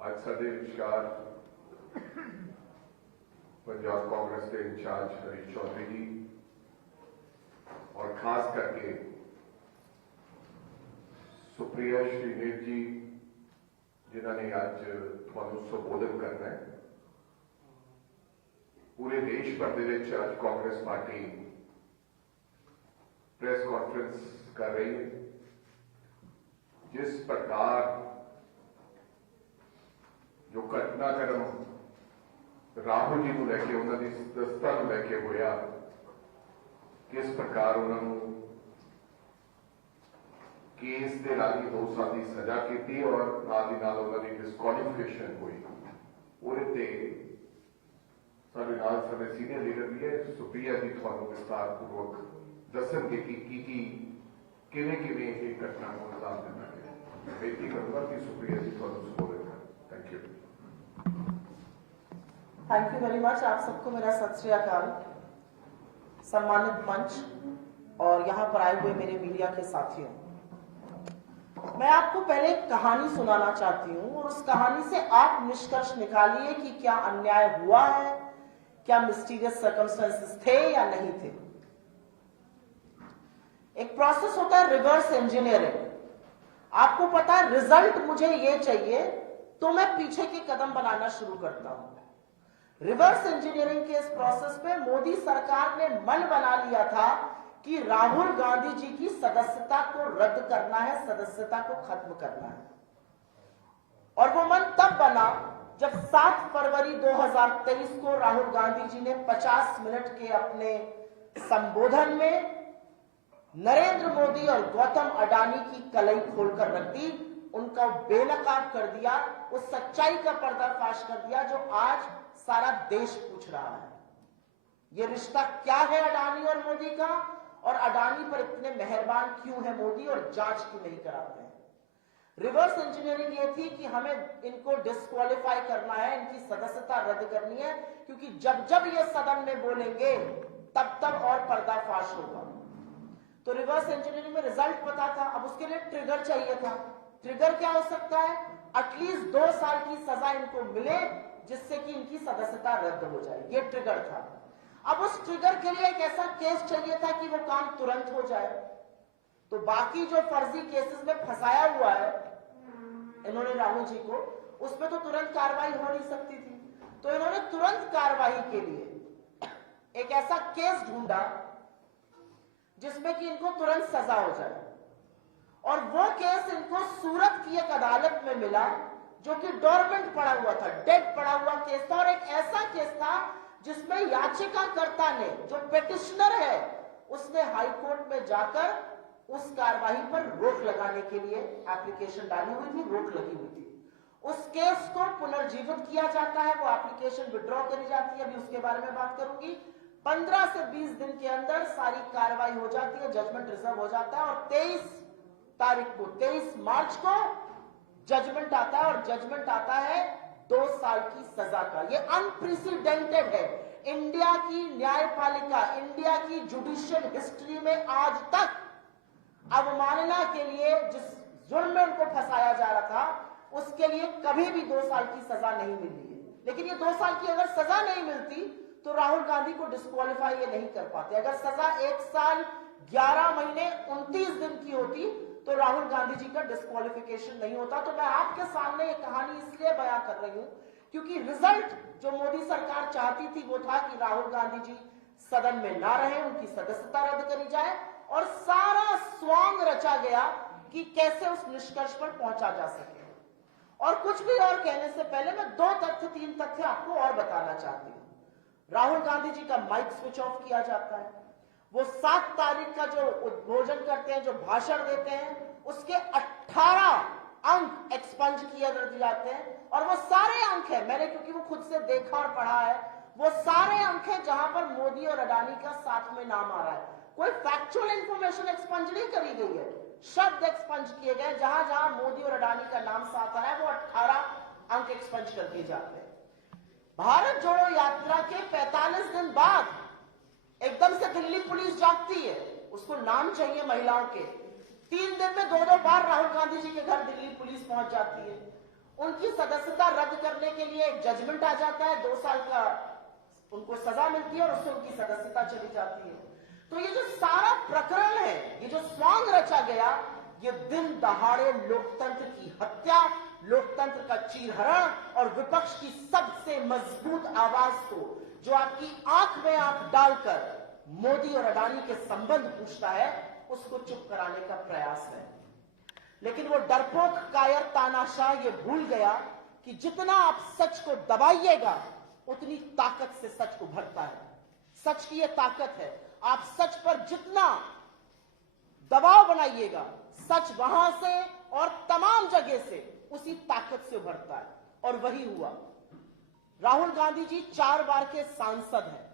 आज साढ़े विचार पंजाब कांग्रेस के इंचार्ज हरीश चौधरी जी और खास करके सुप्रिया श्रीनेत जी जिन्होंने आज थानू संबोधन करना है। पूरे देश भर के आज कांग्रेस पार्टी प्रेस कॉन्फ्रेंस कर रही है। जिस प्रकार जो घटनाक्रम राहुल जी को लैके उन्होंने सदस्यता को लैके होया, किस प्रकार उन्होंने केस के राही 2 साल की सजा की और नाल उन्होंने डिस्क्वालीफिकेशन हुई। उहदे साडे नाल साडे सीनियर लीडर भी है, सुप्रिया जी थानू विस्तारपूर्वक दसणगे कि किवें ये घटना को अंजाम देना है। बेनती करूंगा कि सुप्रिया जी थानू संबोधित करें। Thank you. Thank you very much. आप सबको मेरा सत श्री अकाल। सम्मानित मंच और यहाँ पर आए हुए मेरे मीडिया के साथियों, मैं आपको पहले एक कहानी सुनाना चाहती हूँ और उस कहानी से आप निष्कर्ष निकालिए कि क्या अन्याय हुआ है, क्या मिस्टीरियस सर्कमस्टेंसेस थे या नहीं थे। एक प्रोसेस होता है रिवर्स इंजीनियरिंग। आपको पता है रिजल्ट मुझे ये चाहिए तो मैं पीछे के कदम बनाना शुरू करता हूं। रिवर्स इंजीनियरिंग के इस प्रोसेस पे मोदी सरकार ने मन बना लिया था कि राहुल गांधी जी की सदस्यता को रद्द करना है, सदस्यता को खत्म करना है। और वो मन तब बना जब 7 फरवरी 2023 को राहुल गांधी जी ने 50 मिनट के अपने संबोधन में नरेंद्र मोदी और गौतम अडानी की कलई खोलकर रख दी, उनका बेनकाब कर दिया, उस सच्चाई का पर्दाफाश कर दिया जो आज सारा देश पूछ रहा है। ये रिश्ता क्या है अडानी और मोदी का, और अडानी पर इतने मेहरबान क्यों है मोदी और जांच क्यों नहीं कराते हैं। रिवर्स इंजीनियरिंग ये थी कि हमें इनको डिस्क्वालीफाई करना है, इनकी सदस्यता रद्द करनी है, क्योंकि जब जब ये सदन में बोलेंगे तब तब और पर्दाफाश होगा। तो रिवर्स इंजीनियरिंग में रिजल्ट पता था, अब उसके लिए ट्रिगर चाहिए था। ट्रिगर क्या हो सकता है? एटलीस्ट 2 साल की सजा इनको मिले जिससे कि इनकी सदस्यता रद्द हो जाए, ये ट्रिगर था। अब उस ट्रिगर के लिए एक ऐसा केस चाहिए था कि वो काम तुरंत हो जाए। तो बाकी जो फर्जी केसेस में फंसाया हुआ है इन्होंने राहुल जी को, उसमें तो तुरंत कार्रवाई हो नहीं सकती थी। तो इन्होंने तुरंत कार्रवाई के लिए एक ऐसा केस ढूंढा जिसमें कि इनको तुरंत सजा हो जाए। और वो केस इनको सूरत की एक अदालत में मिला जो कि डोरमेंट पड़ा हुआ था, डेड पड़ा हुआ केस था। और एक ऐसा केस था जिसमें याचिकाकर्ता ने, जो पेटिशनर है, उसने हाई कोर्ट में जाकर उस कार्रवाई पर रोक लगाने के लिए एप्लीकेशन डाली हुई थी, रोक लगी हुई थी। उस केस को पुनर्जीवित किया जाता है, वो एप्लीकेशन विड्रॉ करी जाती है, अभी उसके बारे में बात करूंगी। 15 से 20 दिन के अंदर सारी कार्रवाई हो जाती है, जजमेंट रिजर्व हो जाता है और 23 मार्च को जजमेंट आता है। और जजमेंट आता है 2 साल की सजा का। ये अनप्रेसिडेंटेड है इंडिया की न्यायपालिका, इंडिया की जुडिशियल हिस्ट्री में आज तक अवमानना के लिए जिस जुर्म में उनको फंसाया जा रहा था, उसके लिए कभी भी 2 साल की सजा नहीं मिली है। लेकिन ये 2 साल की अगर सजा नहीं मिलती तो राहुल गांधी को डिस्क्वालीफाई ये नहीं कर पाते। अगर सजा 1 साल 11 महीने 29 दिन की होती तो राहुल गांधी जी का डिस्क्वालिफिकेशन नहीं होता। तो मैं आपके सामने ये कहानी इसलिए बयां कर रही हूं क्योंकि रिजल्ट जो मोदी सरकार चाहती थी वो था कि राहुल गांधी जी सदन में ना रहे, उनकी सदस्यता रद्द करी जाए, और सारा स्वांग रचा गया कि कैसे उस निष्कर्ष पर पहुंचा जा सके। और कुछ भी और कहने से पहले मैं 3 तथ्य आपको और बताना चाहती हूं। राहुल गांधी जी का माइक स्विच ऑफ किया जाता है। वो 7 तारीख का जो उद्बोधन करते हैं, जो भाषण देते हैं, उसके 18 अंक एक्सपंज किए जाते हैं। और वो सारे अंक है, मैंने क्योंकि वो खुद से देखा और पढ़ा है, वो सारे अंक है जहां पर मोदी और अडानी का साथ में नाम आ रहा है। कोई फैक्चुअल इंफॉर्मेशन एक्सपंज नहीं करी गई है, शब्द एक्सपंज किए गए। जहां जहां मोदी और अडानी का नाम साथ आ रहा है वो 18 अंक एक्सपंज कर दिए जाते हैं। भारत जोड़ो यात्रा के 45 दिन बाद एकदम से दिल्ली पुलिस जागती है, उसको नाम चाहिए महिलाओं के। 3 दिन में 2-2 बार राहुल गांधी जी के घर दिल्ली पुलिस पहुंच जाती है। उनकी सदस्यता रद्द करने के लिए एक जजमेंट आ जाता है, 2 साल का उनको सजा मिलती है और उससे उनकी सदस्यता चली जाती है। तो ये जो सारा प्रकरण है, ये जो स्वांग रचा गया, ये दिन दहाड़े लोकतंत्र की हत्या, लोकतंत्र का चीरहरण और विपक्ष की सबसे मजबूत आवाज को, जो आपकी आंख में आंख डालकर मोदी और अडानी के संबंध पूछता है, उसको चुप कराने का प्रयास है। लेकिन वो डरपोक कायर तानाशाह ये भूल गया कि जितना आप सच को दबाइएगा उतनी ताकत से सच उभरता है। सच की ये ताकत है, आप सच पर जितना दबाव बनाइएगा, सच वहां से और तमाम जगह से उसी ताकत से उभरता है। और वही हुआ। राहुल गांधी जी 4 बार के सांसद हैं।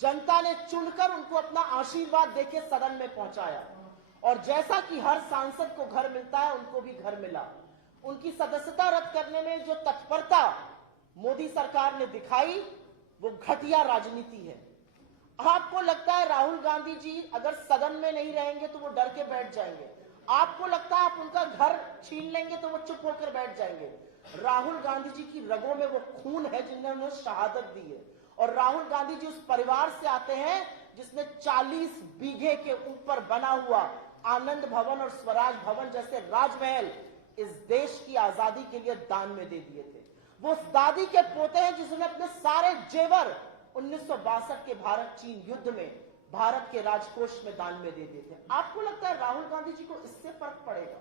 जनता ने चुनकर उनको अपना आशीर्वाद देके सदन में पहुंचाया, और जैसा कि हर सांसद को घर मिलता है, उनको भी घर मिला। उनकी सदस्यता रद्द करने में जो तत्परता मोदी सरकार ने दिखाई, वो घटिया राजनीति है। आपको लगता है राहुल गांधी जी अगर सदन में नहीं रहेंगे तो वो डर के बैठ जाएंगे, आपको लगता है आप उनका घर छीन लेंगे तो वो चुप होकर बैठ जाएंगे। राहुल गांधी जी की रगों में वो खून है जिन्होंने शहादत दी है, और राहुल गांधी जी उस परिवार से आते हैं जिसने 40 बीघे के ऊपर बना हुआ आनंद भवन और स्वराज भवन जैसे राजमहल इस देश की आजादी के लिए दान में दे दिए थे। वो उस दादी के पोते हैं जिसने अपने सारे जेवर 1962 के भारत चीन युद्ध में भारत के राजकोष में दान में दे दिए थे। आपको लगता है राहुल गांधी जी को इससे फर्क पड़ेगा?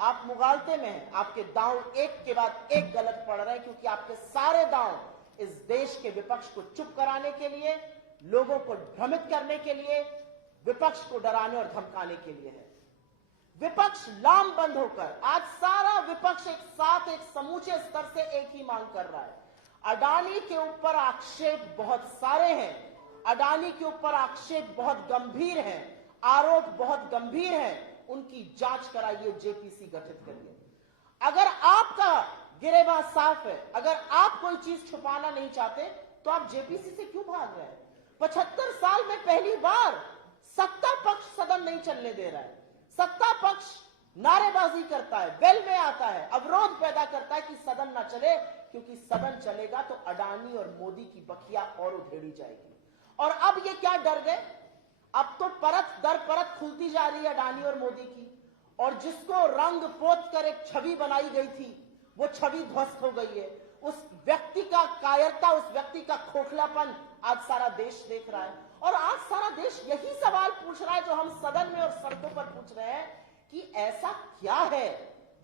आप मुगालते में हैं, आपके दांव एक के बाद एक गलत पड़ रहे हैं, क्योंकि आपके सारे दांव इस देश के विपक्ष को चुप कराने के लिए, लोगों को भ्रमित करने के लिए, विपक्ष को डराने और धमकाने के लिए है। विपक्ष लामबंद होकर आज सारा विपक्ष एक साथ एक समूचे स्तर से एक ही मांग कर रहा है। अडानी के ऊपर आक्षेप बहुत सारे हैं, अडानी के ऊपर आक्षेप बहुत गंभीर हैं, आरोप बहुत गंभीर हैं, उनकी जांच कराइए, जेपीसी गठित करिए। अगर आपका गिरेबान साफ है, अगर आप कोई चीज छुपाना नहीं चाहते, तो आप जेपीसी से क्यों भाग रहे हैं? 75 साल में पहली बार सत्ता पक्ष सदन नहीं चलने दे रहा है। सत्ता पक्ष नारेबाजी करता है, वेल में आता है, अवरोध पैदा करता है कि सदन ना चले, क्योंकि सदन चलेगा तो अडानी और मोदी की बखिया और उधेड़ी जाएगी। और अब ये क्या डर गए? अब तो परत दर परत खुलती जा रही है अडानी और मोदी की, और जिसको रंग पोत कर एक छवि बनाई गई थी, वो छवि ध्वस्त हो गई है। उस व्यक्ति का कायरता, उस व्यक्ति का खोखलापन आज सारा देश देख रहा है। और आज सारा देश यही सवाल पूछ रहा है जो हम सदन में और सड़कों पर पूछ रहे हैं, कि ऐसा क्या है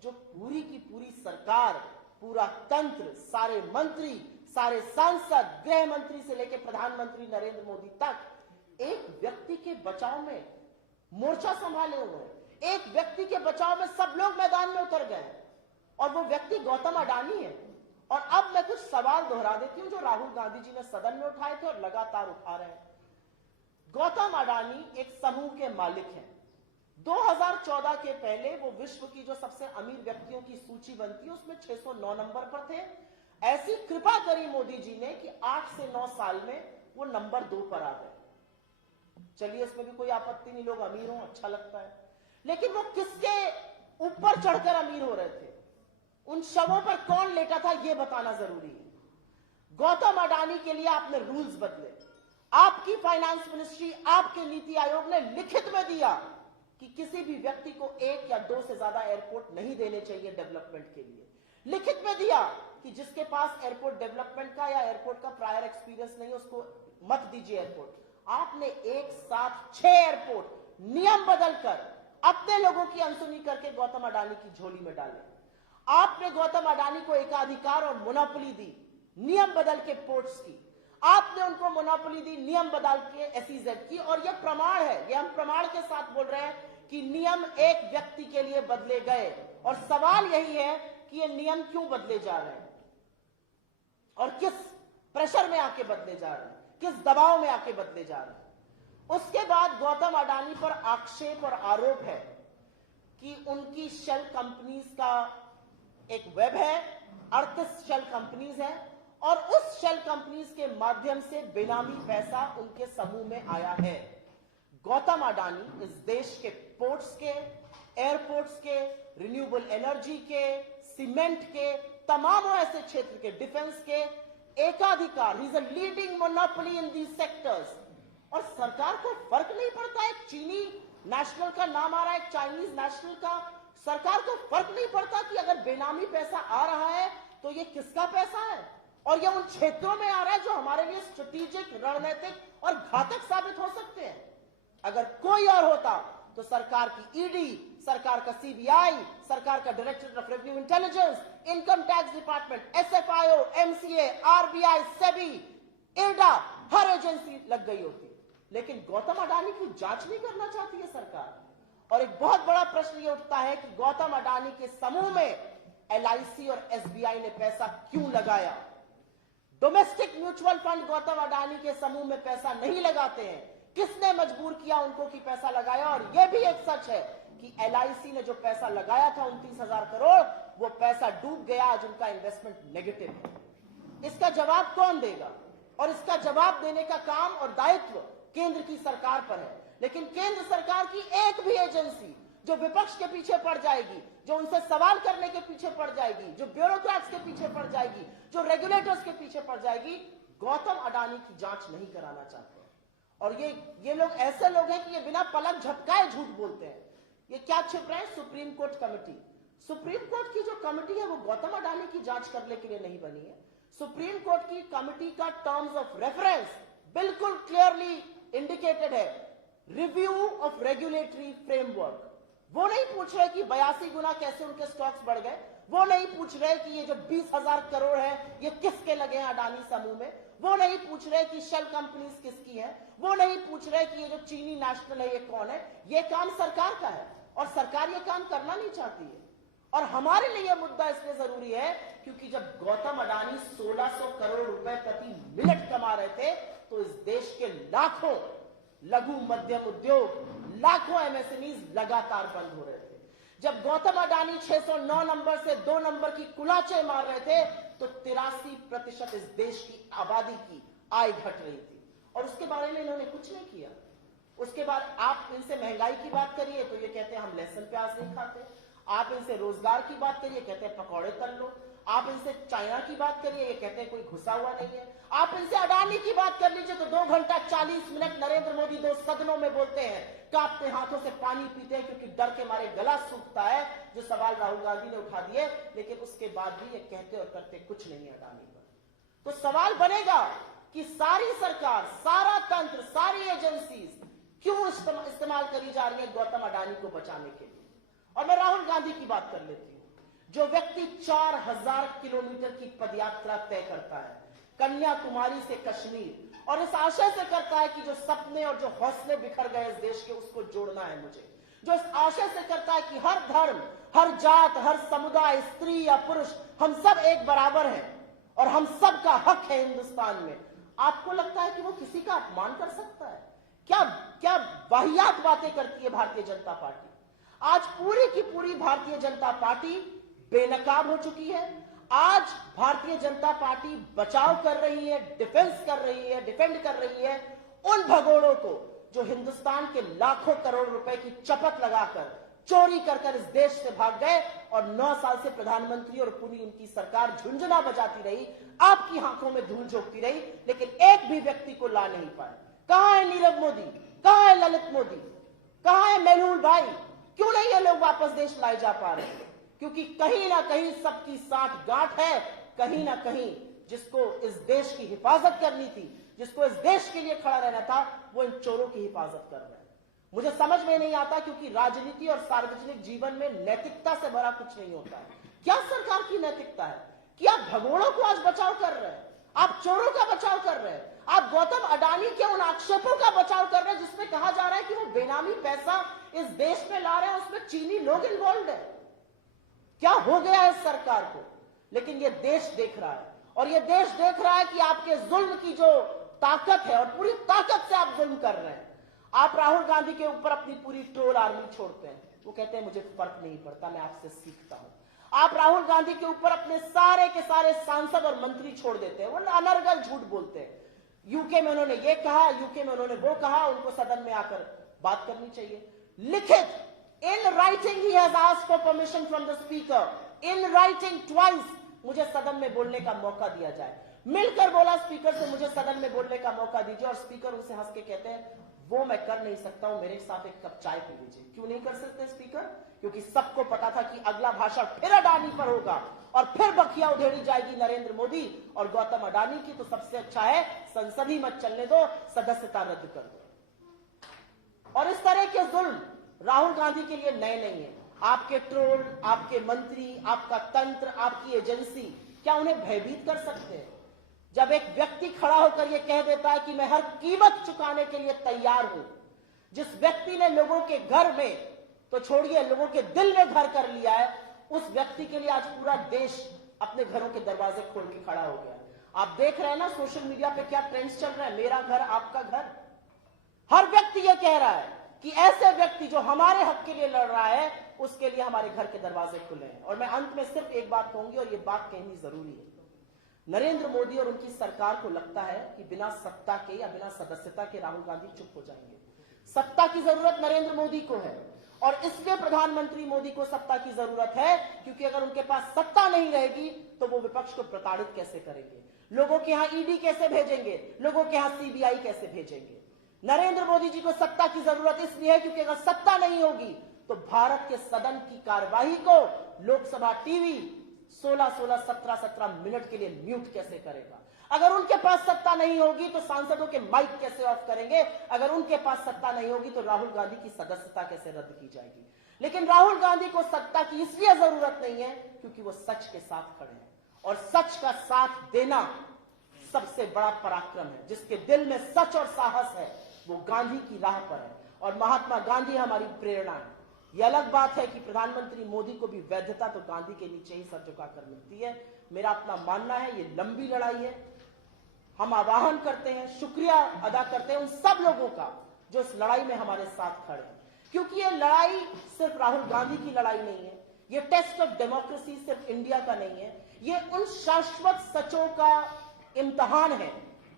जो पूरी की पूरी सरकार, पूरा तंत्र, सारे मंत्री, सारे सांसद, गृह मंत्री से लेकर प्रधानमंत्री नरेंद्र मोदी तक एक व्यक्ति के बचाव में मोर्चा संभाले हुए हैं। एक व्यक्ति के बचाव में सब लोग मैदान में उतर गए, और वो व्यक्ति गौतम अडानी है। और अब मैं कुछ सवाल दोहरा देती हूं जो राहुल गांधी जी ने सदन में उठाए थे और लगातार उठा रहे हैं। गौतम अडानी एक समूह के मालिक हैं। 2014 के पहले वो विश्व की जो सबसे अमीर व्यक्तियों की सूची बनती है, उसमें 609 नंबर पर थे। ऐसी कृपा करी मोदी जी ने कि 8 से 9 साल में वो नंबर 2 पर आ गए। चलिए, इसमें भी कोई आपत्ति नहीं, लोग अमीर हों, अच्छा लगता है। लेकिन वो किसके ऊपर चढ़कर अमीर हो रहे थे? उन शवों पर कौन लेटा था, यह बताना जरूरी है। गौतम अडानी के लिए आपने रूल्स बदले। आपकी फाइनेंस मिनिस्ट्री, आपके नीति आयोग ने लिखित में दिया कि किसी भी व्यक्ति को 1 या 2 से ज्यादा एयरपोर्ट नहीं देने चाहिए डेवलपमेंट के लिए। लिखित में दिया कि जिसके पास एयरपोर्ट डेवलपमेंट का या एयरपोर्ट का प्रायर एक्सपीरियंस नहीं, उसको मत दीजिए एयरपोर्ट। आपने एक साथ 6 एयरपोर्ट नियम बदलकर अपने लोगों की अनसुनी करके गौतम अडानी की झोली में डाले। आपने गौतम अडानी को एकाधिकार और मोनोपोली दी नियम बदल के पोर्ट्स की। आपने उनको मोनोपोली दी नियम बदल के एसईजेड की। और यह प्रमाण है, यह हम प्रमाण के साथ बोल रहे हैं कि नियम एक व्यक्ति के लिए बदले गए। और सवाल यही है कि ये नियम क्यों बदले जा रहे हैं और किस प्रेशर में आके बदले जा रहे हैं, किस दबाव में आके बदले जा रहे हैं। उसके बाद गौतम अडानी पर आक्षेप और आरोप है कि उनकी शेल कंपनीज का एक वेब है, 38 शेल कंपनीज हैं, और उस शेल कंपनीज के माध्यम से बेनामी पैसा उनके समूह में आया है। गौतम अडानी इस देश के पोर्ट्स के, एयरपोर्ट्स के, रिन्यूएबल एनर्जी के, सीमेंट के, तमाम ऐसे क्षेत्र के, डिफेंस के एकाधिकार, he is a leading monopoly in these sectors. और सरकार को फर्क नहीं पड़ता है, चीनी नेशनल का नाम आ रहा है, चाइनीज नेशनल का, सरकार को फर्क नहीं पड़ता कि अगर बेनामी पैसा आ रहा है तो ये किसका पैसा है, और ये उन क्षेत्रों में आ रहा है जो हमारे लिए स्ट्रेटेजिक, रणनीतिक और घातक साबित हो सकते हैं। अगर कोई और होता तो सरकार की ईडी, सरकार का सीबीआई, सरकार का directorate of revenue intelligence, income tax department, SFIO, MCA, RBI, SEBI, एडा, हर एजेंसी लग गई होती। लेकिन गौतम अडानी की जांच नहीं करना चाहती है सरकार। और एक बहुत बड़ा प्रश्न यह उठता है कि गौतम अडानी के समूह में एलआईसी और एसबीआई ने पैसा क्यों लगाया। Domestic mutual fund Gautam Adani के समूह में पैसा नहीं लगाते हैं। किसने मजबूर किया उनको कि पैसा लगाया। और यह भी एक सच है कि एलआईसी ने जो पैसा लगाया था 29,000 करोड़, वो पैसा डूब गया, आज उनका इन्वेस्टमेंट नेगेटिव है। इसका जवाब कौन देगा? और इसका जवाब देने का काम और दायित्व केंद्र की सरकार पर है। लेकिन केंद्र सरकार की एक भी एजेंसी जो विपक्ष के पीछे पड़ जाएगी, जो उनसे सवाल करने के पीछे पड़ जाएगी, जो ब्यूरोक्रेट्स के पीछे पड़ जाएगी, जो रेगुलेटर्स के पीछे पड़ जाएगी, गौतम अडानी की जांच नहीं कराना चाहते। और ये लोग ऐसे लोग हैं कि ये बिना पलक झपकाए झूठ बोलते हैं। ये क्या छिप रहे हैं? Supreme court committee. Supreme court की जो कमेटी है वो गौतम अडानी की जांच करने के लिए नहीं बनी है। सुप्रीम कोर्ट की कमेटी का टर्म्स ऑफ रेफरेंस बिल्कुल क्लियरली इंडिकेटेड है, रिव्यू ऑफ रेगुलेटरी फ्रेमवर्क। वो नहीं पूछ रहे कि 82 गुना कैसे उनके स्टॉक्स बढ़ गए, वो नहीं पूछ रहे कि ये जो 20,000 करोड़ है ये किसके लगे हैं अडानी समूह में, वो नहीं पूछ रहे कि शेल कंपनीज किसकी है, वो नहीं पूछ रहे कि ये जो चीनी नेशनल है ये कौन है। ये काम सरकार का है और सरकार ये काम करना नहीं चाहती है। और हमारे लिए यह मुद्दा इसलिए जरूरी है क्योंकि जब गौतम अडानी 1600 करोड़ रुपए प्रति मिनट कमा रहे थे तो इस देश के लाखों लघु मध्यम उद्योग, लाखों एमएसएमईज लगातार बंद हो रहे थे। जब गौतम अडानी 609 नंबर से 2 नंबर की कुलाचे मार रहे थे तो 83% इस देश की आबादी की आय घट रही थी और उसके बारे में इन्होंने कुछ नहीं किया। उसके बाद आप इनसे महंगाई की बात करिए तो ये कहते हैं हम लहसुन प्याज नहीं खाते। आप इनसे रोजगार की बात करिए, कहते हैं पकौड़े तल लो। आप इनसे चाइना की बात करिए, ये कहते हैं कोई घुसा हुआ नहीं है। आप इनसे अडानी की बात कर लीजिए तो 2 घंटा 40 मिनट नरेंद्र मोदी 2 सदनों में बोलते हैं, कांपते हाथों से पानी पीते हैं क्योंकि डर के मारे गला सूखता है। जो सवाल राहुल गांधी ने उठा दिए, लेकिन उसके बाद भी ये कहते और करते कुछ नहीं है अडानी पर। तो सवाल बनेगा कि सारी सरकार, सारा तंत्र, सारी एजेंसीज क्यों इस्तेमाल करी जा रही है गौतम अडानी को बचाने के लिए। और मैं राहुल गांधी की बात कर लेती हूं, जो व्यक्ति 4000 किलोमीटर की पदयात्रा तय करता है कन्याकुमारी से कश्मीर, और इस आशय से करता है कि जो सपने और जो हौसले बिखर गए इस देश के उसको जोड़ना है मुझे, जो इस आशय से करता है कि हर धर्म, हर जात, हर समुदाय, स्त्री या पुरुष, हम सब एक बराबर हैं और हम सब का हक है हिंदुस्तान में। आपको लगता है कि वो किसी का अपमान कर सकता है? क्या वाहियात बातें करती है भारतीय जनता पार्टी। आज पूरी की पूरी भारतीय जनता पार्टी बेनकाब हो चुकी है। आज भारतीय जनता पार्टी बचाव कर रही है, डिफेंस कर रही है, डिफेंड कर रही है उन भगोड़ों को जो हिंदुस्तान के लाखों करोड़ रुपए की चपत लगाकर, चोरी कर इस देश से भाग गए और 9 साल से प्रधानमंत्री और पूरी उनकी सरकार झुंझुना बजाती रही, आपकी आंखों में धूल झोंकती रही, लेकिन एक भी व्यक्ति को ला नहीं पाए। कहां है नीरव मोदी, कहां है ललित मोदी, कहां है मेहुल भाई? क्यों नहीं ये लोग वापस देश लाए जा पा रहे हैं? क्योंकि कहीं ना कहीं सबकी साठ गांठ है, कहीं ना कहीं जिसको इस देश की हिफाजत करनी थी, जिसको इस देश के लिए खड़ा रहना था, वो इन चोरों की हिफाजत कर रहे हैं। मुझे समझ में नहीं आता क्योंकि राजनीति और सार्वजनिक जीवन में नैतिकता से भरा कुछ नहीं होता है। क्या सरकार की नैतिकता है कि आप भगोड़ों को आज बचाव कर रहे हैं, आप चोरों का बचाव कर रहे हैं, आप गौतम अडानी के उन आक्षेपों का बचाव कर रहे हैं जिसमें कहा जा रहा है कि वो बेनामी पैसा इस देश में ला रहे हैं, उसमें चीनी लोग इन्वॉल्व है। क्या हो गया है सरकार को? लेकिन ये देश देख रहा है और ये देश देख रहा है कि आपके जुल्म की जो ताकत है और पूरी ताकत से आप जुल्म कर रहे हैं। आप राहुल गांधी के ऊपर अपनी पूरी ट्रोल आर्मी छोड़ते हैं, वो कहते हैं मुझे फर्क नहीं पड़ता, मैं आपसे सीखता हूं। आप राहुल गांधी के ऊपर अपने सारे के सारे सांसद और मंत्री छोड़ देते हैं, वो अनर्गल झूठ बोलते हैं। यूके में उन्होंने ये कहा, यूके में उन्होंने वो कहा, उनको सदन में आकर बात करनी चाहिए। लिखित In writing, he has asked for permission from the speaker. In writing twice, मुझे सदन में बोलने का मौका दिया जाए। मिलकर बोला स्पीकर से, मुझे सदन में बोलने का मौका दीजिए, और स्पीकर उनसे हंस के कहते हैं, वो मैं कर नहीं सकता हूं, मेरे साथ एक कप चाय पी लीजिए। क्यों नहीं कर सकते स्पीकर? क्योंकि सबको पता था कि अगला भाषण फिर अडानी पर होगा और फिर बखिया उधेड़ी जाएगी नरेंद्र मोदी और गौतम अडानी की। तो सबसे अच्छा है संसद ही मत चलने दो, सदस्यता रद्द कर दो। और इस तरह के जुल्म राहुल गांधी के लिए नए नहीं है। आपके ट्रोल, आपके मंत्री, आपका तंत्र, आपकी एजेंसी क्या उन्हें भयभीत कर सकते हैं? जब एक व्यक्ति खड़ा होकर यह कह देता है कि मैं हर कीमत चुकाने के लिए तैयार हूं, जिस व्यक्ति ने लोगों के घर में, तो छोड़िए लोगों के दिल में घर कर लिया है, उस व्यक्ति के लिए आज पूरा देश अपने घरों के दरवाजे खोल के खड़ा हो गया है। आप देख रहे हैं ना सोशल मीडिया पे क्या ट्रेंड्स चल रहा है, मेरा घर आपका घर। हर व्यक्ति यह कह रहा है कि ऐसे व्यक्ति जो हमारे हक के लिए लड़ रहा है, उसके लिए हमारे घर के दरवाजे खुले हैं। और मैं अंत में सिर्फ एक बात कहूंगी, और यह बात कहनी जरूरी है। नरेंद्र मोदी और उनकी सरकार को लगता है कि बिना सत्ता के या बिना सदस्यता के राहुल गांधी चुप हो जाएंगे। सत्ता की जरूरत नरेंद्र मोदी को है, और इसलिए प्रधानमंत्री मोदी को सत्ता की जरूरत है, क्योंकि अगर उनके पास सत्ता नहीं रहेगी तो वो विपक्ष को प्रताड़ित कैसे करेंगे, लोगों के यहां ईडी कैसे भेजेंगे, लोगों के यहां सीबीआई कैसे भेजेंगे। नरेंद्र मोदी जी को सत्ता की जरूरत इसलिए है क्योंकि अगर सत्ता नहीं होगी तो भारत के सदन की कार्यवाही को लोकसभा टीवी 16-16, 17-17 मिनट के लिए म्यूट कैसे करेगा। अगर उनके पास सत्ता नहीं होगी तो सांसदों के माइक कैसे ऑफ करेंगे। अगर उनके पास सत्ता नहीं होगी तो राहुल गांधी की सदस्यता कैसे रद्द की जाएगी। लेकिन राहुल गांधी को सत्ता की इसलिए जरूरत नहीं है क्योंकि वो सच के साथ खड़े हैं, और सच का साथ देना सबसे बड़ा पराक्रम है। जिसके दिल में सच और साहस है वो गांधी की राह पर है, और महात्मा गांधी हमारी प्रेरणा है। यह अलग बात है कि प्रधानमंत्री मोदी को भी वैधता तो गांधी के नीचे ही सर झुकाकर मिलती है। मेरा अपना मानना है ये लंबी लड़ाई है। हम आह्वान करते हैं, शुक्रिया अदा करते हैं उन सब लोगों का जो इस लड़ाई में हमारे साथ खड़े हैं, क्योंकि ये लड़ाई सिर्फ राहुल गांधी की लड़ाई नहीं है। ये टेस्ट ऑफ डेमोक्रेसी सिर्फ इंडिया का नहीं है, ये उन शाश्वत सचों का इम्तहान है,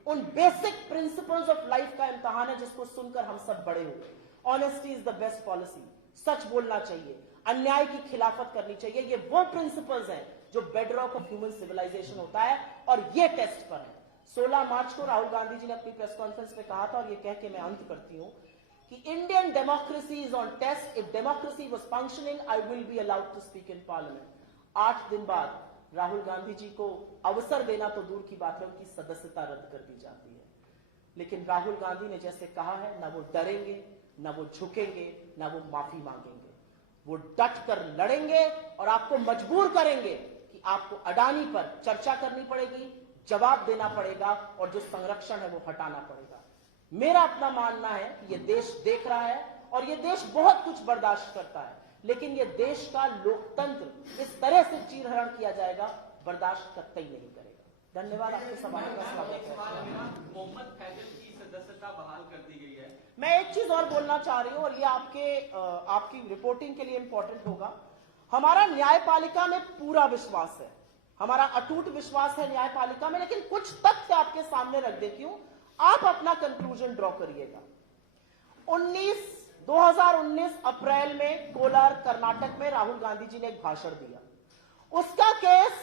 उन बेसिक प्रिंसिपल्स ऑफ लाइफ का इम्तहान है जिसको सुनकर हम सब बड़े हुए। Honesty is the best policy, सच बोलना चाहिए, अन्याय की खिलाफत करनी चाहिए। ये वो प्रिंसिपल्स हैं जो बेडरॉक ऑफ ह्यूमन सिविलाइजेशन होता है, और ये टेस्ट पर है। 16 मार्च को राहुल गांधी जी ने अपनी प्रेस कॉन्फ्रेंस में कहा था, और ये कह के मैं अंत करती हूं, कि Indian democracy is on test. If democracy was functioning I will be allowed to speak in parliament. 8 दिन बाद राहुल गांधी जी को अवसर देना तो दूर की बात है, उनकी सदस्यता रद्द कर दी जाती है। लेकिन राहुल गांधी ने जैसे कहा है, ना वो डरेंगे, ना वो झुकेंगे, ना वो माफी मांगेंगे। वो डट कर लड़ेंगे और आपको मजबूर करेंगे कि आपको अडानी पर चर्चा करनी पड़ेगी, जवाब देना पड़ेगा, और जो संरक्षण है वो हटाना पड़ेगा। मेरा अपना मानना है कि ये देश देख रहा है, और ये देश बहुत कुछ बर्दाश्त करता है, लेकिन ये देश का लोकतंत्र इस तरह से चीरहरण किया जाएगा, बर्दाश्त कतई नहीं करेगा। धन्यवाद। आपके सवाल का स्वागत है। मोहम्मद फैजल की सदस्यता बहाल कर दी गई है। मैं एक चीज और बोलना चाह रही हूं, और ये आपकी रिपोर्टिंग के लिए इंपॉर्टेंट होगा। हमारा न्यायपालिका में पूरा विश्वास है, हमारा अटूट विश्वास है न्यायपालिका में, लेकिन कुछ तथ्य आपके सामने रख देती हूं, आप अपना कंक्लूजन ड्रॉ करिएगा। 2019 अप्रैल में कोलार कर्नाटक में राहुल गांधी जी ने एक भाषण दिया। उसका केस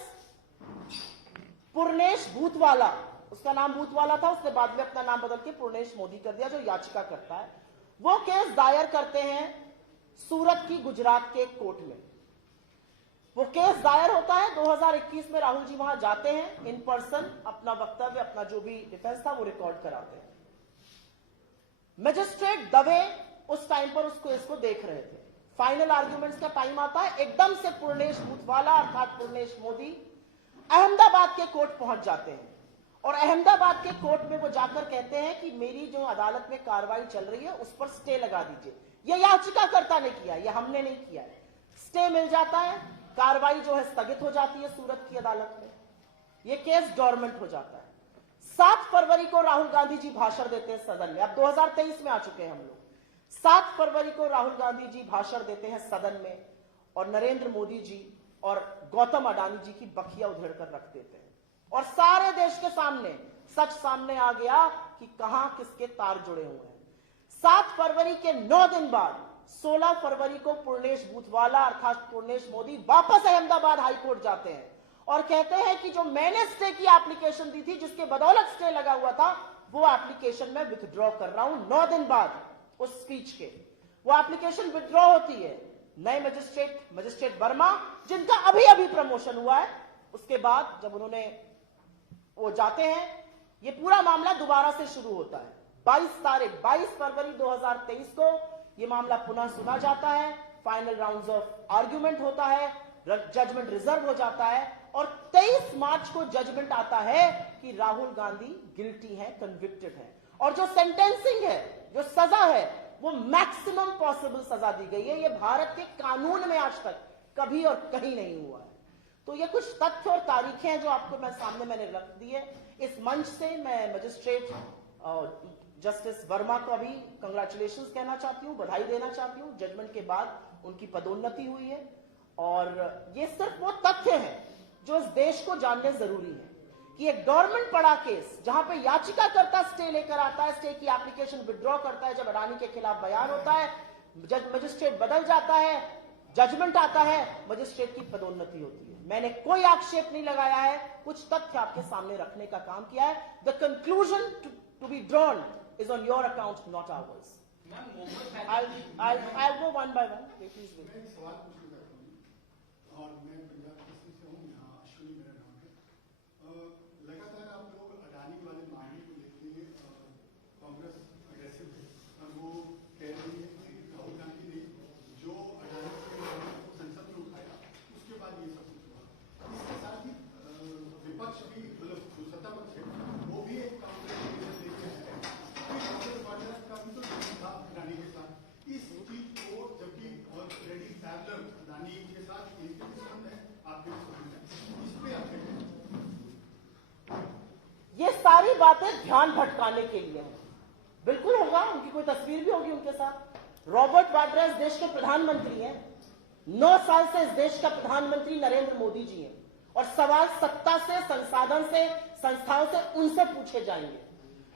पूर्णेश भूतवाला, उसका नाम भूतवाला था, उसने बाद में अपना नाम बदल के पूर्णेश मोदी कर दिया, जो याचिका करता है। वो केस दायर करते हैं सूरत की गुजरात के कोर्ट में। वो केस दायर होता है 2021 में। राहुल जी वहां जाते हैं, इन पर्सन अपना वक्तव्य, अपना जो भी डिफेंस था वो रिकॉर्ड कराते हैं। मजिस्ट्रेट दवे उस टाइम पर इसको देख रहे थे। फाइनल आर्ग्यूमेंट्स का टाइम आता है, एकदम से पूर्णेश भूतवाला अर्थात पूर्णेश मोदी अहमदाबाद के कोर्ट पहुंच जाते हैं, और अहमदाबाद के कोर्ट में वो जाकर कहते हैं कि मेरी जो अदालत में कार्रवाई चल रही है उस पर स्टे लगा दीजिए। यह याचिकाकर्ता ने किया, यह हमने नहीं किया है। स्टे मिल जाता है, कार्रवाई जो है स्थगित हो जाती है सूरत की अदालत में, यह केस डॉर्मेंट हो जाता है। 7 फरवरी को राहुल गांधी जी भाषण देते हैं सदन में। अब 2023 में आ चुके हैं हम लोग। 7 फरवरी को राहुल गांधी जी भाषण देते हैं सदन में, और नरेंद्र मोदी जी और गौतम अडानी जी की बखिया उधेड़ कर रख देते हैं, और सारे देश के सामने सच सामने आ गया कि कहां किसके तार जुड़े हुए हैं। 7 फरवरी के 9 दिन बाद 16 फरवरी को पूर्णेश बूथवाला अर्थात पूर्णेश मोदी वापस अहमदाबाद हाईकोर्ट जाते हैं और कहते हैं कि जो मैंने स्टे की एप्लीकेशन दी थी, जिसके बदौलत स्टे लगा हुआ था, वो एप्लीकेशन मैं विथड्रॉ कर रहा हूं। 9 दिन बाद उस स्पीच के वो एप्लीकेशन विथड्रॉ होती है। नए मजिस्ट्रेट वर्मा, जिनका अभी अभी प्रमोशन हुआ है, उसके बाद जब उन्होंने वो जाते हैं, ये पूरा मामला दोबारा से शुरू होता है। 22 फरवरी 2023 को ये मामला पुनः सुना जाता है, फाइनल राउंड्स ऑफ आर्ग्यूमेंट होता है, जजमेंट रिजर्व हो जाता है और 23 मार्च को जजमेंट आता है कि राहुल गांधी गिल्टी है, कन्विक्टेड है। और जो सेंटेंसिंग है, जो सजा है, वो मैक्सिमम पॉसिबल सजा दी गई है। ये भारत के कानून में आज तक कभी और कहीं नहीं हुआ है। तो ये कुछ तथ्य और तारीखें हैं जो आपको मैंने रख दी है। इस मंच से मैं मजिस्ट्रेट जस्टिस वर्मा को अभी कंग्रेचुलेशंस कहना चाहती हूँ, बधाई देना चाहती हूँ। जजमेंट के बाद उनकी पदोन्नति हुई है और ये सिर्फ वो तथ्य हैं जो इस देश को जानने जरूरी है कि एक गवर्नमेंट पड़ा केस जहां पे याचिकाकर्ता स्टे लेकर आता है, स्टे की एप्लीकेशन विड्रॉ करता है, जब अडानी के खिलाफ बयान होता है, मजिस्ट्रेट बदल जाता है, जजमेंट आता है, मजिस्ट्रेट की पदोन्नति होती है। मैंने कोई आक्षेप नहीं लगाया है, कुछ तथ्य आपके सामने रखने का काम किया है। The conclusion to be drawn is on your account, not ours. I'll go one by one. Please wait. मैं एक सवाल पूछना चाहता हूँ और मैं पंजाब किसी से हूँ, यहाँ अश्विनी मेरा नाम है। लगातार आप लोग अडानी वाले मामले को लेके कांग्रेस अग्रेसिव है और वो कह रही है कि राहुल गांधी ने जो अडानी के मामले को संसद में उठाया उसके बाद ये सब कुछ हुआ। इसके साथ ही विपक्ष भी, मतलब जो सत्ता पक्ष है, वो भी एक कांग्रेस लेके आया है। कांग्रेस वाले का भी तो था अडानी के साथ इस चीज को, जबकि ऑलरेडी पैरेलल अडानी के साथ इनके भी संबंध है, आपके भी संबंध है, इस पे आप ये सारी बातें ध्यान भटकाने के लिए हैं। बिल्कुल होगा, उनकी कोई तस्वीर भी होगी उनके साथ। रॉबर्ट वाड्रा इस देश के प्रधानमंत्री हैं, 9 साल से इस देश का प्रधानमंत्री नरेंद्र मोदी जी हैं और सवाल सत्ता से, संसाधन से, संस्थाओं से उनसे पूछे जाएंगे।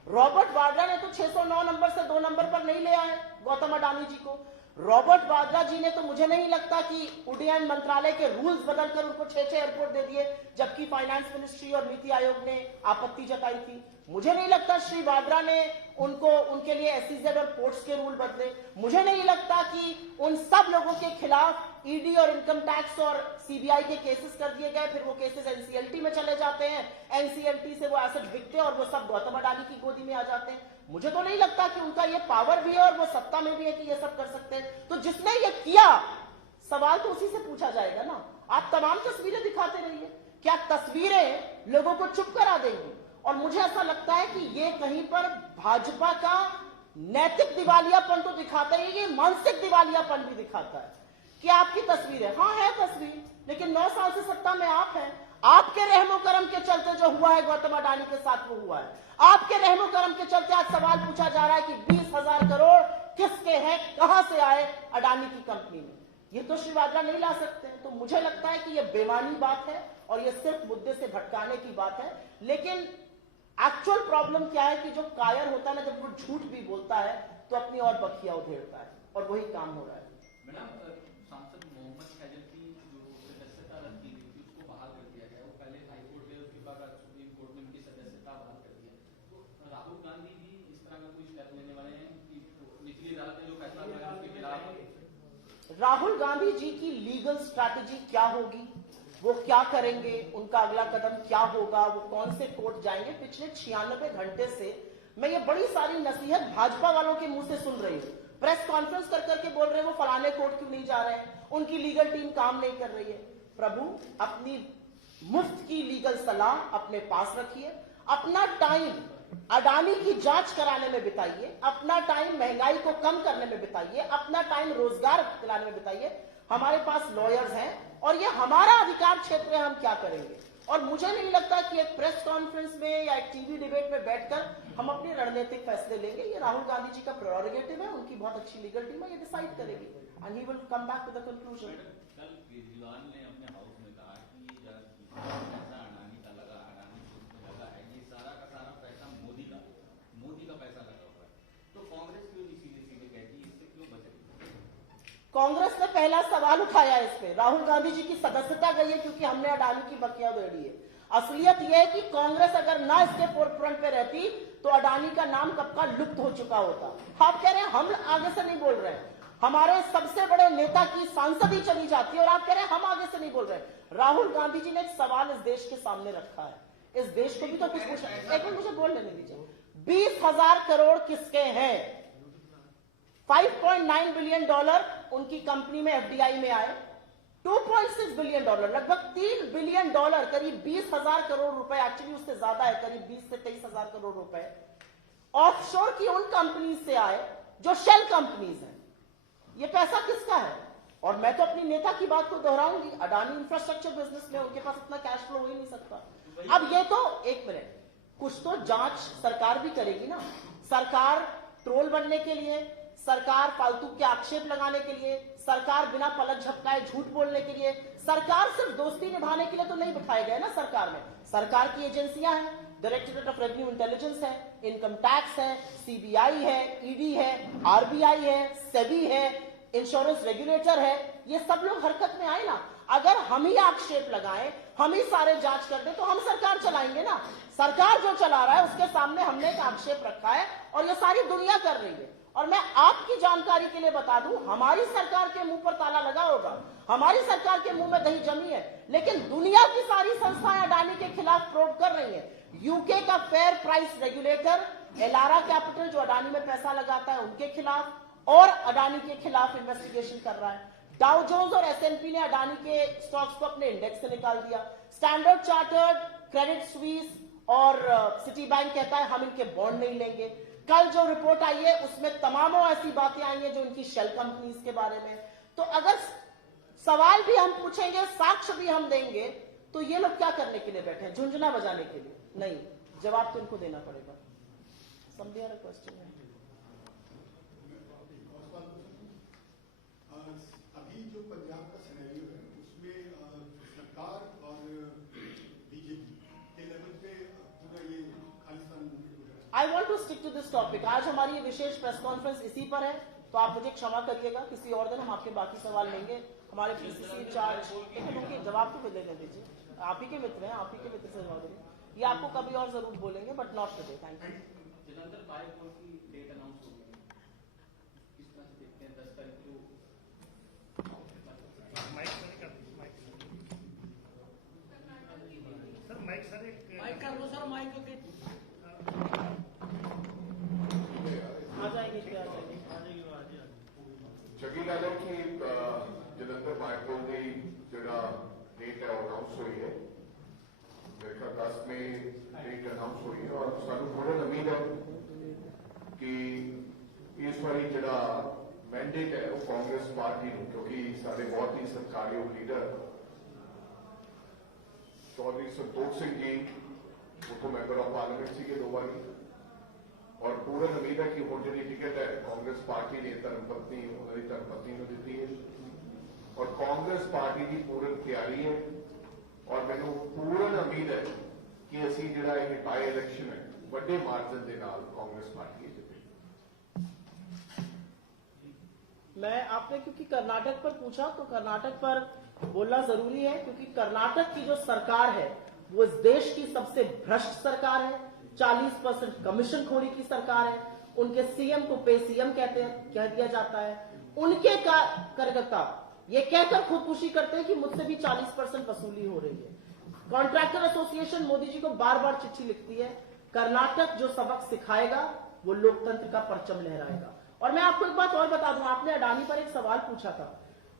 रॉबर्ट वाड्रा ने तो 609 नंबर से 2 नंबर पर नहीं ले आए गौतम अडानी जी को। रॉबर्ट वाड्रा जी ने तो मुझे नहीं लगता कि उड्डयन मंत्रालय के रूल्स बदलकर उनको 6 एयरपोर्ट दे दिए, जबकि फाइनेंस मिनिस्ट्री और नीति आयोग ने आपत्ति जताई थी। मुझे नहीं लगता श्री वाड्रा ने उनके लिए एसईजेड और पोर्ट्स के रूल बदले। मुझे नहीं लगता कि उन सब लोगों के खिलाफ ईडी और इनकम टैक्स और सीबीआई के केसेस कर दिए गए, फिर वो केसेस एनसीएलटी में चले जाते हैं, एनसीएलटी से वो एसेट बिकते हैं और वो सब गौतम अडानी की गोदी में आ जाते हैं। मुझे तो नहीं लगता कि उनका ये पावर भी है और वो सत्ता में भी है कि ये सब कर सकते हैं। तो जिसने ये किया, सवाल तो उसी से पूछा जाएगा ना। आप तमाम तस्वीरें दिखाते रहिए, क्या तस्वीरें लोगों को चुप करा देंगी? और मुझे ऐसा लगता है कि ये कहीं पर भाजपा का नैतिक दिवालियापन तो दिखाता है, ये मानसिक दिवालियापन भी दिखाता है कि आपकी तस्वीर है, हाँ है तस्वीर, लेकिन 9 साल से सत्ता में आप हैं। आपके रहमो करम के चलते जो हुआ है गौतम अडानी के साथ वो हुआ है। आपके रहमो करम के चलते आज सवाल पूछा जा रहा है कि 20,000 करोड़ किसके हैं, कहां से आए अडानी की कंपनी में। ये तो श्री वाड्रा नहीं ला सकते। तो मुझे लगता है कि ये बेमानी बात है और ये सिर्फ मुद्दे से भटकाने की बात है। लेकिन एक्चुअल प्रॉब्लम क्या है कि जो कायर होता है ना, जब वो झूठ भी बोलता है तो अपनी और बखिया उधेड़ता है और वही काम हो रहा है। मैडम, सांसद मोहम्मद फैजल की जो सदस्यता रद्द की गई थी उसको बहाल कर दिया गया। वो पहले हाईकोर्ट में, उसके बाद सुप्रीम कोर्ट में उनकी सदस्यता बहाल कर दी है। तो राहुल गांधी भी इस तरह का कोई स्टेप लेने वाले हैं कि निचली अदालत ने जो फैसला लगाया उसके खिलाफ? राहुल गांधी जी की लीगल स्ट्रैटेजी क्या होगी, वो क्या करेंगे, उनका अगला कदम क्या होगा, वो कौन से कोर्ट जाएंगे, पिछले 96 घंटे से मैं ये बड़ी सारी नसीहत भाजपा वालों के मुंह से सुन रही हूँ। प्रेस कॉन्फ्रेंस कर करके बोल रहे हैं वो फलाने कोर्ट क्यों नहीं जा रहे हैं, उनकी लीगल टीम काम नहीं कर रही है। प्रभु, अपनी मुफ्त की लीगल सलाह अपने पास रखिए, अपना टाइम अडानी की जांच कराने में बिताइए, अपना टाइम महंगाई को कम करने में बिताइए, अपना टाइम रोजगार दिलाने में बिताइए। हमारे पास लॉयर्स हैं और ये हमारा अधिकार क्षेत्र है, हम क्या करेंगे। और मुझे नहीं लगता कि एक प्रेस कॉन्फ्रेंस में या एक टीवी डिबेट में बैठकर हम अपने रणनीतिक फैसले लेंगे। ये राहुल गांधी जी का प्रेरोगेटिव है, उनकी बहुत अच्छी लीगल टीम है, ये डिसाइड करेगी and he will come back to the conclusion. कल केजरीवाल ने अपने हाउस में कहा कि पैसा अडानी का लगा, अडानी को लगा है, ये सारा का सारा पैसा मोदी का पैसा लगा हुआ है। तो कांग्रेस क्यों नहीं सीधे सीधे कहती, इससे क्यों बच रही? कांग्रेस ने पहला सवाल उठाया इस पे, राहुल गांधी जी की सदस्यता गई है क्योंकि हमने अडानी की बकिया उधेड़ी है। असलियत यह है कि कांग्रेस अगर ना इसके फोरफ्रंट पे रहती तो अडानी का नाम कब का लुप्त हो चुका होता। आप कह रहे हैं हम आगे से नहीं बोल रहे हैं, हमारे सबसे बड़े नेता की सांसद ही चली जाती है और आप कह रहे हैं हम आगे से नहीं बोल रहे हैं। राहुल गांधी जी ने एक सवाल इस देश के सामने रखा है, इस देश को भी तो कुछ पूछना। एक मिनट मुझे बोल लेने दीजिए। 20,000 करोड़ किसके हैं? 5.9 बिलियन डॉलर उनकी कंपनी में एफडीआई में आए, 2.6 बिलियन डॉलर, लगभग 3 बिलियन डॉलर, करीब 20,000 करोड़ रुपए, एक्चुअली उससे ज्यादा है, करीब 20 से 23,000 करोड़ रुपए ऑफशोर की उन कंपनीज से आए जो शेल कंपनीज हैं। ये पैसा किसका है? और मैं तो अपनी नेता की बात को दोहराऊंगी, अडानी इंफ्रास्ट्रक्चर बिजनेस में उनके पास इतना कैश फ्लो हो ही नहीं सकता। अब ये तो एक मिनट, कुछ तो जांच सरकार भी करेगी ना। सरकार ट्रोल बनने के लिए, सरकार फालतू के आक्षेप लगाने के लिए, सरकार बिना पलक झपकाए झूठ बोलने के लिए, सरकार सिर्फ दोस्ती निभाने के लिए तो नहीं बिठाए गए ना। सरकार में सरकार की एजेंसियां हैं, डायरेक्टरेट ऑफ रेवेन्यू इंटेलिजेंस है, इनकम टैक्स है, सीबीआई है, ईडी है, आरबीआई है, सेबी है, इंश्योरेंस रेगुलेटर है। ये सब लोग हरकत में आए ना। अगर हम ही आक्षेप लगाएं, हम ही सारे जांच कर दें तो हम सरकार चलाएंगे ना। सरकार जो चला रहा है उसके सामने हमने एक आक्षेप रखा है और ये सारी दुनिया कर रही है। और मैं आपकी जानकारी के लिए बता दूं, हमारी सरकार के मुंह पर ताला लगा होगा, हमारी सरकार के मुंह में दही जमी है, लेकिन दुनिया की सारी संस्थाएं अडानी के खिलाफ प्रोब कर रही हैं। यूके का fair price regulator, Elara capital जो अडानी में पैसा लगाता है उनके खिलाफ और अडानी के खिलाफ इन्वेस्टिगेशन कर रहा है। डाउ जोन्स और एसएनपी ने अडानी के स्टॉक्स को अपने इंडेक्स से निकाल दिया। स्टैंडर्ड चार्टर्ड, क्रेडिट स्विस और सिटी बैंक कहता है हम इनके बॉन्ड नहीं लेंगे। कल जो रिपोर्ट आई है उसमें तमामों ऐसी बातें आई हैं जो इनकी शेल कंपनीज के बारे में। तो अगर सवाल भी हम पूछेंगे, साक्ष्य भी हम देंगे, तो ये लोग क्या करने के लिए बैठे हैं? झुंझुना बजाने के लिए? नहीं, जवाब तो इनको देना पड़ेगा। समझिए ना क्वेश्चन है। अभी जो पंजाब का सिनेरियो है उसमें सरकार और बीजेपी के लेवल पे पूरा ये Khalistan. I want to stick to this topic. आज हमारी ये विशेष प्रेस कॉन्फ्रेंस इसी पर है, तो आप मुझे क्षमा करिएगा, किसी और दिन हम आपके बाकी सवाल लेंगे। हमारे पीसीसी इंचार्ज, लेकिन जवाब तो देने दीजिए, आप ही के मित्र हैं, आप ही के मित्र से जवाब देंगे। ये आपको कभी और जरूर बोलेंगे, but not today. Thank you. Jalandhar bypoll की डेट अनाउंस हो गई, किस तरह से देखते हैं? 10 तारीख को चंगी गल है कि जलंधर बायपोल की जो डेट है अनाउंस हुई है, मेरे ख्याल 10 में डेट अनाउंस हुई है और सानू पूरी उम्मीद है कि इस बारी जो मैंडेट है वो कांग्रेस पार्टी को, क्योंकि सारे बहुत ही सत्कारयोग लीडर चौधरी संतोख सिंह जी उतो मैंबर ऑफ पार्लियामेंट से 2 बारी, और पूरी उम्मीद है कि हम जी टिकट है कांग्रेस पार्टी ने धर्मपत्नी उन्होंने धर्मपत्नी को दी है और कांग्रेस पार्टी की पूरी तैयारी है और मैनू पूरी उम्मीद है कि असी जो बाय इलेक्शन है बड़े मार्जिन के नाल कांग्रेस पार्टी जीतेगी। मैं आपने क्योंकि कर्नाटक पर पूछा तो कर्नाटक पर बोलना जरूरी है, क्योंकि कर्नाटक की जो सरकार है वो इस देश की सबसे भ्रष्ट सरकार है, 40% कमीशन खोरी की सरकार है। उनके सीएम को पे सीएम कह दिया जाता है। उनके कार्यकर्ता ये कहकर खुदकुशी करते हैं कि मुझसे भी 40% वसूली हो रही है। कॉन्ट्रैक्टर एसोसिएशन मोदी जी को बार बार चिट्ठी लिखती है। कर्नाटक जो सबक सिखाएगा वो लोकतंत्र का परचम लहराएगा। और मैं आपको एक बात और बता दूं, आपने अडानी पर एक सवाल पूछा था।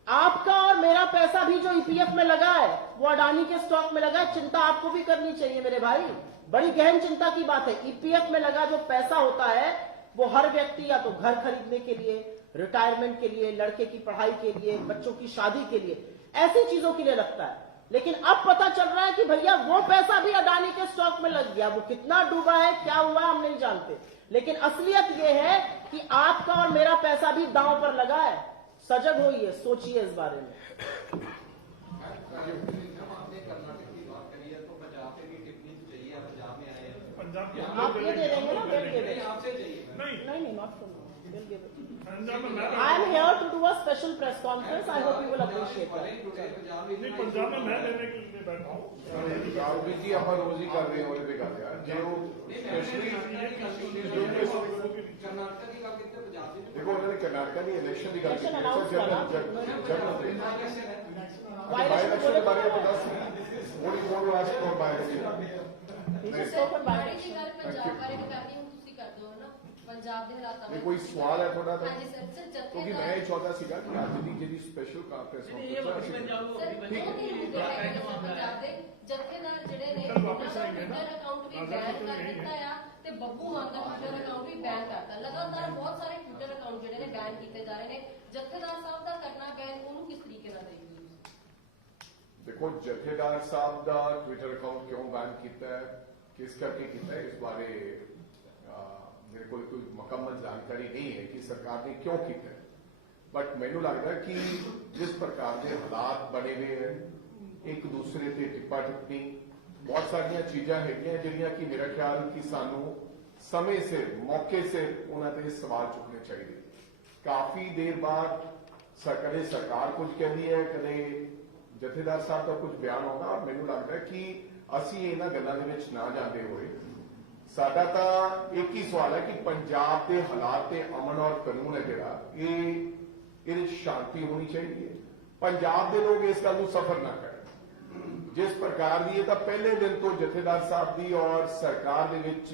आपका और मेरा पैसा भी जो ईपीएफ में लगा है वो अडानी के स्टॉक में लगा है। चिंता आपको भी करनी चाहिए मेरे भाई, बड़ी गहन चिंता की बात है। ईपीएफ में लगा जो पैसा होता है वो हर व्यक्ति या तो घर खरीदने के लिए, रिटायरमेंट के लिए, लड़के की पढ़ाई के लिए, बच्चों की शादी के लिए, ऐसी चीजों के लिए लगता है। लेकिन अब पता चल रहा है कि भैया वो पैसा भी अडानी के स्टॉक में लग गया। वो कितना डूबा है, क्या हुआ हम नहीं जानते, लेकिन असलियत ये है कि आपका और मेरा पैसा भी दांव पर लगा है। सजग होइए, सोचिए इस बारे में। आपने कर्नाटक की बात करी है तो पंजाब से भी टिप्पणी चाहिए। पंजाब में आए हैं, आप ये दे देंगे ना, वेट दे देंगे। आपसे चाहिए नहीं not from We'll give it. Punjab में मैं I am here to do a special press conference. I hope you will appreciate that. नहीं पंजाब में मैं लेने के लिए बैठा हूँ राहुल जी आप रोज ही कर रहे हो ये गल यार जो स्पेशली कर्नाटक की गल कितने पंजाब की देखो उन्होंने कर्नाटक की इलेक्शन की गल Election की announce करा। Why बाय election इलेक्शन के बारे में बोले? बता थोड़ी बहुत लास्ट और by election He just spoke on ਮਾੜੀ by-election. ਜੀ ਗੱਲ ਪੰਜਾਬ ਬਾਰੇ ਵੀ ਕਰਨੀ ਹੁਣ ਤੁਸੀਂ ਕਰ ਦਿਓ ਨਾ ਪੰਜਾਬ ਦੇ ਹਾਲਾਤਾਂ नहीं कोई सवाल है थोड़ा सा ਹਾਂਜੀ ਸਰ ਸਰ क्योंकि मैं ये चाहता सीगा कि आज दी जी स्पेशल कांफ्रेंस ये वक्री पंजाब को वक्री ठीक है। ਪੰਜਾਬ ਦੇ ਜਥੇਦਾਰ ਜਿਹੜੇ ਨੇ चल वापस ਉਹਨਾਂ ਦਾ आएंगे ना। ਟਵਿੱਟਰ ਅਕਾਊਂਟ ਵੀ आजाद ਬੈਨ तो ਕਰ यही है। ਦਿੱਤਾ ਆ ਤੇ ਬੱਬੂ ਮਾਨ ਦਾ ਟਵਿੱਟਰ ਅਕਾਊਂਟ ਵੀ ਬੈਨ ਕਰਤਾ ਲਗਾਤਾਰ ਬਹੁਤ ਸਾਰੇ ਟਵਿੱਟਰ ਅਕਾਊਂਟ ਜਿਹੜੇ ਨੇ ਬੈਨ ਕੀਤੇ ਜਾ ਰਹੇ ਨੇ ਜਥੇਦਾਰ ਸਾਹਿਬ ਦਾ ਕਰਨਾ ਬੈਨ ਉਹਨੂੰ ਕਿਸ ਤਰੀਕੇ ਨਾਲ ਦੇਖਦੇ ਹੋ देखो जथेदार साहब का ट्विटर अकाउंट क्यों बैन किया है किस करके किया है इस बारे मेरे को कोई मुकम्मल जानकारी नहीं है कि सरकार ने क्यों किया है बट मैनू लगता है कि जिस प्रकार के हालात बने हुए हैं एक दूसरे से टिप्पा टिप्पणी बहुत सारिया चीजा है जिहड़ियां कि मेरा ख्याल कि सानू समय से मौके से उन्होंने सवाल चुकने चाहिए काफी देर बाद कदे सरकार कुछ कहती है कदे जथेदार साहब का कुछ बयान होगा और मैनू लगता है कि असी इन्हां गल्लां दे विच ना जांदे होए साडा तां एक ही सवाल है कि पंजाब के हालात ते अमन और कानून है जिहड़ा ये शांति होनी चाहिए पंजाब के लोग इस गल नूं सफर ना करें जिस प्रकार की तो पहले दिन तो जथेदार साहब की और सरकार दे विच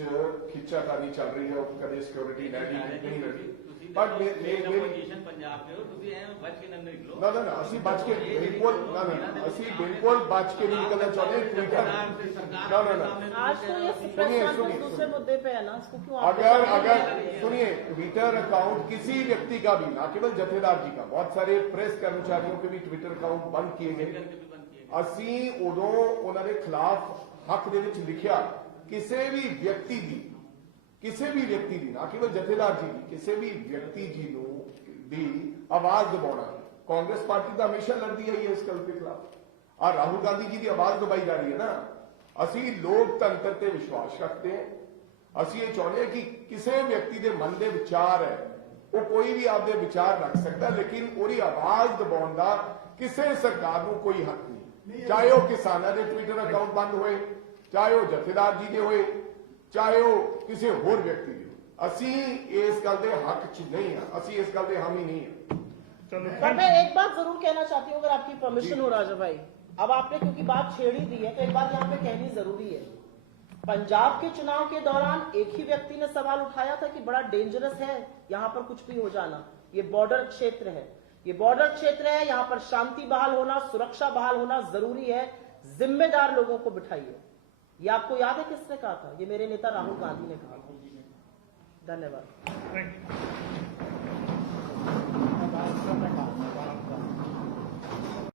खिच्चातानी चल रही है कदे सिक्योरिटी नहीं रही बट पोजीशन पंजाब के हो तुसी ऐ बच के ना निकलो ना ना ना असी बच के बिल्कुल ना ना असी बिल्कुल बच के नहीं निकलना चाहते ट्विटर ना ना ना आज तो ये सुनिए, प्रेस कॉन्फ्रेंस सुनिए। दूसरे मुद्दे पे है ना इसको क्यों आप अगर सुनिए ट्विटर अकाउंट किसी व्यक्ति का भी ना केवल जथेदार जी का बहुत सारे प्रेस कर्मचारियों के भी ट्विटर अकाउंट बंद किए गए ਅਸੀਂ ਉਦੋਂ ਉਹਨਾਂ ਦੇ ਖਿਲਾਫ ਹੱਕ ਦੇ ਵਿੱਚ ਲਿਖਿਆ ਕਿਸੇ ਵੀ ਵਿਅਕਤੀ ਦੀ ਨਾ ਕੇਵਲ ਜਥੇਦਾਰ ਜੀ ਦੀ ਕਿਸੇ ਵੀ ਵਿਅਕਤੀ ਜੀ ਨੂੰ ਦੀ ਆਵਾਜ਼ ਦਬਾਉਣਾ ਕਾਂਗਰਸ ਪਾਰਟੀ ਤਾਂ ਹਮੇਸ਼ਾ ਲੜਦੀ ਆਈ ਹੈ ਇਸ ਗੱਲ ਦੇ ਖਿਲਾਫ ਆ ਰਾਹੁਲ ਗਾਂਧੀ ਜੀ ਦੀ ਆਵਾਜ਼ ਦਬਾਈ ਜਾ ਰਹੀ ਹੈ ਨਾ ਅਸੀਂ ਲੋਕਤੰਤਰ ਤੇ ਵਿਸ਼ਵਾਸ ਰੱਖਦੇ ਹਾਂ ਅਸੀਂ ਇਹ ਚਾਹੁੰਦੇ ਹਾਂ ਕਿ ਕਿਸੇ ਵਿਅਕਤੀ ਦੇ ਮਨ ਦੇ ਵਿਚਾਰ ਹੈ ਉਹ ਕੋਈ ਵੀ ਆਪਦੇ ਵਿਚਾਰ ਰੱਖ ਸਕਦਾ ਲੇਕਿਨ ਉਹਦੀ ਆਵਾਜ਼ ਦਬਾਉਣ ਦਾ ਕਿਸੇ ਸਰਕਾਰ ਨੂੰ ਕੋਈ ਹੱਕ ਨਹੀਂ ਚਾਹੇ ਉਹ ਕਿਸਾਨਾਂ ਦੇ ਟਵਿੱਟਰ ਅਕਾਊਂਟ ਬੰਦ ਹੋਏ ਚਾਹੇ ਉਹ ਜਥੇਦਾਰ ਜੀ ਦੇ ਹੋਏ ਚਾਹੇ ਉਹ ਕਿਸੇ ਹੋਰ ਵਿਅਕਤੀ ਦੇ ਅਸੀਂ ਇਸ ਗੱਲ ਦੇ ਹੱਕ 'ਚ ਨਹੀਂ ਹਾਂ ਅਸੀਂ ਇਸ ਗੱਲ ਦੇ ਹਾਮੀ ਨਹੀਂ ਹਾਂ पर मैं एक बात जरूर कहना चाहती हूँ अगर आपकी परमिशन हो राजा भाई अब आपने क्योंकि बात छेड़ ही दी है तो एक बात यहाँ पे कहनी जरूरी है पंजाब के चुनाव के दौरान एक ही व्यक्ति ने सवाल उठाया था कि बड़ा डेंजरस है यहाँ पर कुछ भी हो जाना ये बॉर्डर क्षेत्र है यहाँ पर शांति बहाल होना सुरक्षा बहाल होना जरूरी है जिम्मेदार लोगों को बिठाइए ये आपको याद है किसने कहा था ये मेरे नेता राहुल गांधी ने कहा था धन्यवाद थैंक यू